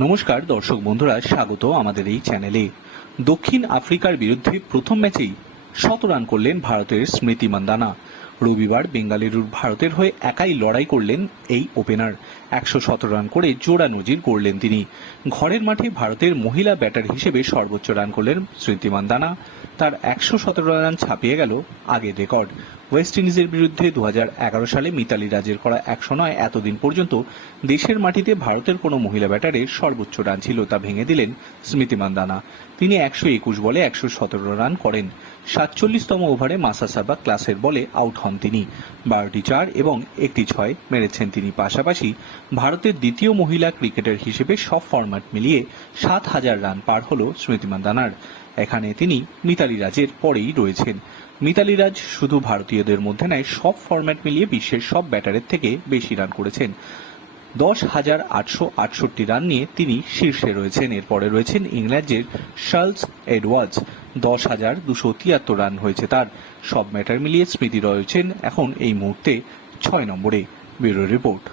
নমস্কার দর্শক বন্ধুরা, স্বাগত আমাদের এই চ্যানেলে। দক্ষিণ আফ্রিকার বিরুদ্ধে প্রথম ম্যাচেই শত রান করলেন ভারতের স্মৃতি মান্দানা। রবিবার বেঙ্গালুরুর ভারতের হয়ে একাই লড়াই করলেন এই ওপেনার একশো সতেরো রান করে জোড়া নজির করলেন তিনি। ঘরের মাঠে ভারতের মহিলা ব্যাটার হিসেবে সর্বোচ্চ রান করলেন স্মৃতি মান্দানা। তার একশো সতেরো রান ছাপিয়ে গেল আগের রেকর্ড ওয়েস্ট ইন্ডিজের বিরুদ্ধে দু হাজার এগারো সালে মিতালি রাজের করা একশো নয় এতদিন পর্যন্ত দেশের মাটিতে ভারতের কোনো মহিলা ব্যাটারের সর্বোচ্চ রান ছিল তা ভেঙে দিলেন স্মৃতি মান্দানা। তিনি একশো একুশ বলে একশো সতেরো রান করেন। সাতচল্লিশতম ওভারে মাসাসাবা ক্লাসের বলে আউট হন তিনি। বারোটি চার এবং একটি ছয় মেরেছেন তিনি। পাশাপাশি ভারতের দ্বিতীয় মহিলা ক্রিকেটার হিসেবে সব ফরম্যাট মিলিয়ে সাত হাজার রান পার হল স্মৃতি মান্দানার। এখানে তিনি মিতালি রাজের পরেই রয়েছেন। মিতালি রাজ শুধু ভারতীয়দের মধ্যে নয়, সব ফরম্যাট মিলিয়ে বিশ্বের সব ব্যাটারের থেকে বেশি রান করেছেন। দশ হাজার আটশো আটষট্টি রান নিয়ে তিনি শীর্ষে রয়েছেন। এরপরে রয়েছেন ইংল্যান্ডের শার্লস এডওয়ার্ডস। দশ হাজার দুশো তিয়াত্তর রান হয়েছে তার। সব ম্যাটার মিলিয়ে স্মৃতি রয়েছেন এখন এই মুহূর্তে ছয় নম্বরে। Bureau report.